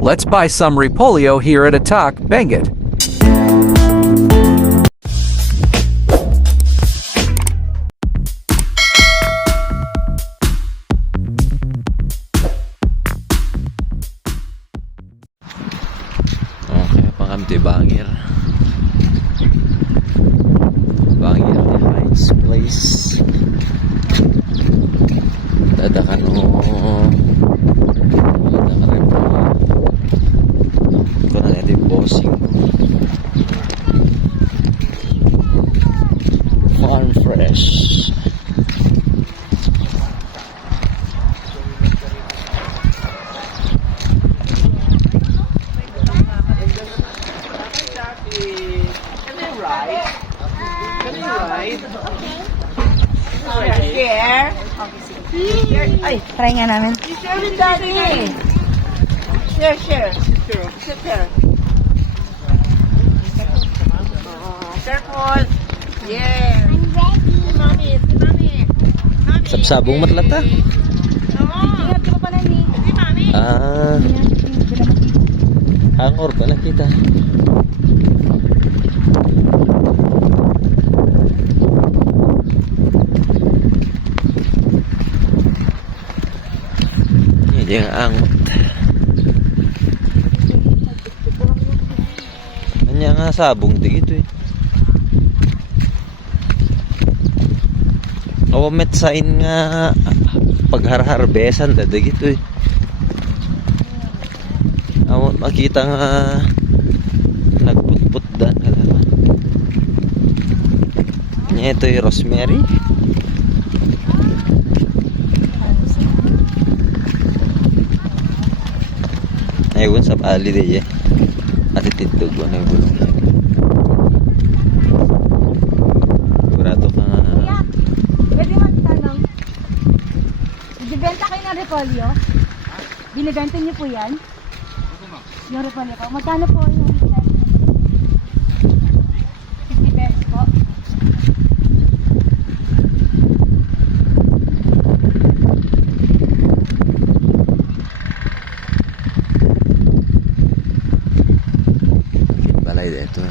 Let's buy some repolyo here at Atak, Benguet. Okay, pakamti Bangir. Bangir ni Heights Place. Dadakan o dadakan rin po. Ito na natin bossing. Farm Fresh. Share. Ay, try nga namin. Share with daddy. Share. Sit here. Careful. Yeah. I'm ready. Si mami. Sabsabong matlata. Ingat ka pa na ni. Si mami. Hangor pala kita. Ini yang angot. Hanya nga sabong di gitu eh. Met sign nga pagharharbesan dada gitu eh. Awat makita nga nagputput dan halaman. Nya ito yung rosemary. Ayun sa ali de ya. At ititog ko na yung bulong. Sigurado ka nga. Pwede magtanong. Ibibenta kayo ng repolyo? Binibenta niyo po yan? Yung repolyo po. Magkano po yung 50 pesos po? Balay dito.